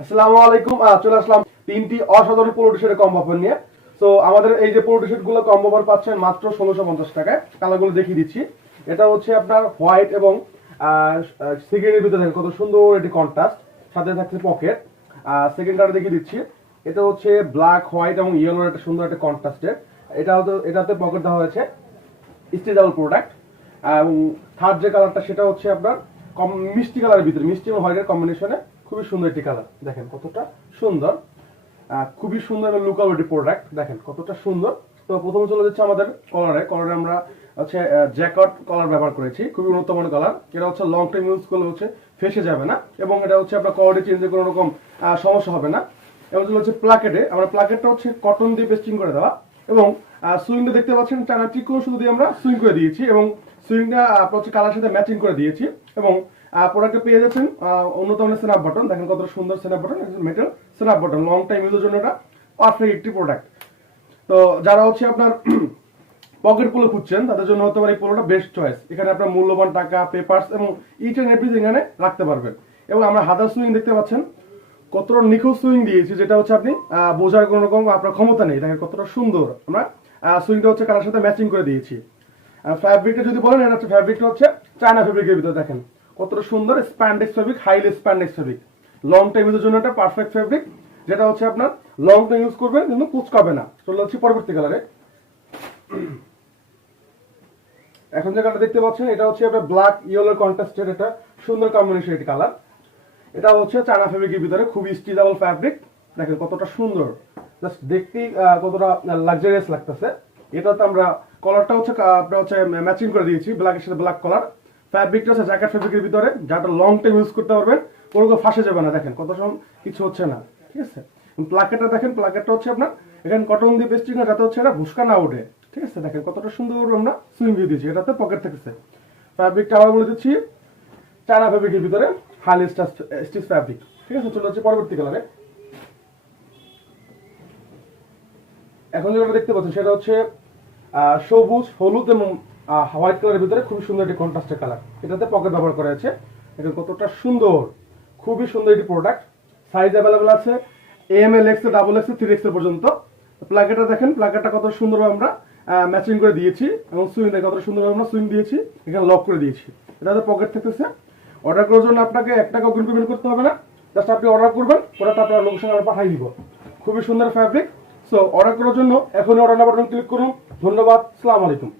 আসসালামু আলাইকুম। চলে আসলাম তিনটি অসাধারণ পোলো টি-শার্টের কম্বো অফার নিয়ে। তো আমাদের এই যে পোলো টি-শার্ট গুলো কম্বো অফার পাচ্ছেন মাত্র 1650 টাকায়। কালারগুলো দেখিয়ে দিচ্ছি। এটা হচ্ছে আপনার হোয়াইট এবং সিগারেটের ভিতরে দেখেন কত সুন্দর এটি কন্ট্রাস্ট, সাথে থাকছে পকেট। সেকেন্ড কালার দেখিয়ে দিচ্ছি। এটা হচ্ছে ব্ল্যাক, হোয়াইট এবং ইয়েলোর একটা সুন্দর একটা কন্ট্রাস্টের। এটাতে পকেট দেওয়া হয়েছে স্ট্রেচেবল প্রোডাক্ট। এবং থার্ড যে কালারটা সেটা হচ্ছে আপনার মিষ্টি কালারের ভিতরে, মিষ্টি এবং হোয়াইটের কম্বিনেশনে খুবই সুন্দর একটি কালার। দেখেন কতটা সুন্দর, খুবই সুন্দর এবং লুকাবটি প্রোডাক্ট। দেখেন কতটা সুন্দর। তো প্রথমে চলে যাচ্ছে আমাদের কলারে আমরা হচ্ছে জ্যাকট কলার ব্যবহার করেছি, খুবই উন্নত মানের কলার। এটা হচ্ছে লং টাইম ইউজ করলে হচ্ছে ফেসে যাবে না, এবং এটা হচ্ছে আপনার কোয়ালিটি চেঞ্জে কোনো রকম সমস্যা হবে না। এবং হচ্ছে প্লাকেটে, আমরা প্লাকেটটা হচ্ছে কটন দিয়ে পেস্টিং করে দেওয়া, এবং সুইংটা দেখতে পাচ্ছেন টানা টিকো শুধু দিয়ে আমরা সুইং করে দিয়েছি, এবং সুইংটা আপনার হচ্ছে কালার সাথে ম্যাচিং করে দিয়েছি। এবং প্রোডাক্টে পেয়ে যাচ্ছেন উন্নত মানের স্ন্যাপ বাটন। দেখেন কত সুন্দর snap button, metal snap button, long time ইউজের জন্য এটা পারফেক্ট একটি প্রোডাক্ট। তো যারা হচ্ছে আপনার পকেট পোলো খুঁজছেন তাদের জন্য হতে পারে এই পোলোটা বেস্ট চয়েস। এখানে আপনার মূল্যবান টাকা, পেপারস এবং ইচ এন্ড এভরিথিং এখানে রাখতে পারবেন। এবং আমরা হাতার সুইং দেখতে পাচ্ছেন কতটা নিখুঁত সুইং দিয়েছি, যেটা হচ্ছে আপনি বোঝার কোনো রকম আপনার ক্ষমতা নেই। দেখেন কতটা সুন্দর আমরা সুইংটা হচ্ছে কালার সাথে ম্যাচিং করে দিয়েছি। ফ্যাব্রিকটা যদি বলেন, এটা হচ্ছে ফ্যাব্রিকটা হচ্ছে চায়না ফ্যাব্রিকের ভিতরে। দেখেন কতটা সুন্দর spandex fabric, highly spandex fabric. Long time ইউজের জন্য এটা পারফেক্ট ফ্যাব্রিক, যেটা হচ্ছে আপনার লং টাইম ইউজ করবেন কিন্তু কুচকাবে না। চলে হচ্ছে পরবর্তী কালারে। এখন যে কালার দেখতে পাচ্ছেন এটা হচ্ছে আপনার ব্ল্যাক ইয়েলো কন্ট্রাস্টের একটা সুন্দর কম্বিনেশন একটি কালার। এটা হচ্ছে চায়না ফ্যাব্রিকের ভিতরে খুবই স্ট্রেচেবল ফ্যাব্রিক। দেখেন কতটা সুন্দর, জাস্ট দেখতেই কতটা লাক্সারিয়াস লাগতেছে। এটাতে আমরা কলারটা হচ্ছে আপনার হচ্ছে ম্যাচিং করে দিয়েছি, ব্ল্যাকের সাথে ব্ল্যাক কলার। ফ্যাব্রিকটা হচ্ছে জ্যাকেট ফ্যাব্রিকের ভিতরে, যাটা লং টাইম ইউজ করতে পারবেন, কোনো ফাঁসে যাবে না। দেখেন কত সময় কিছু হচ্ছে না, ঠিক আছে। প্লাকেটটা দেখেন, প্লাকেটটা হচ্ছে আপনার এখানে কটন দিয়ে পেস্টিং না, যাতে হচ্ছে এটা ভুসকা না ওঠে, ঠিক আছে। দেখেন কতটা সুন্দর আমরা সুইং দিয়ে দিয়েছি, এটাতে পকেট থাকছে। ফ্যাব্রিকটা আবার বলে দিচ্ছি চায়না ফ্যাব্রিকের ভিতরে হাইলি স্টিচ ফ্যাব্রিক, ঠিক আছে। চলে হচ্ছে পরবর্তী কালারে। এখন যেটা দেখতে পাচ্ছেন সেটা হচ্ছে সবুজ, হলুদ এবং হোয়াইট কালারের ভিতরে খুবই সুন্দর একটি কন্ট্রাস্টের কালার। এটাতে পকেট ব্যবহার করা আছে। এটা কতটা সুন্দর, খুবই সুন্দর একটি প্রোডাক্ট। সাইজ অ্যাভেলেবেল আছে এম, এল, এক্স, ডাবল এক্স, 3X পর্যন্ত। প্লাকেটটা দেখেন, প্লাকেটটা কত সুন্দরভাবে আমরা ম্যাচিং করে দিয়েছি, এবং সুইং দেখে কত সুন্দরভাবে আমরা সুইং দিয়েছি, এখানে লক করে দিয়েছি। এটাতে পকেট থাকতেছে। অর্ডার করার জন্য আপনাকে 1 টাকা অগ্রিম পেমেন্ট করতে হবে না, জাস্ট আপনি অর্ডার করবেন, প্রোডাক্ট আপনার লোকেশনে আমরা পাঠিয়ে দিব। খুবই সুন্দর ফ্যাব্রিক। সো অর্ডার করার জন্য এখনই অর্ডার বাটন ক্লিক করুন। ধন্যবাদ, আসসালামু আলাইকুম।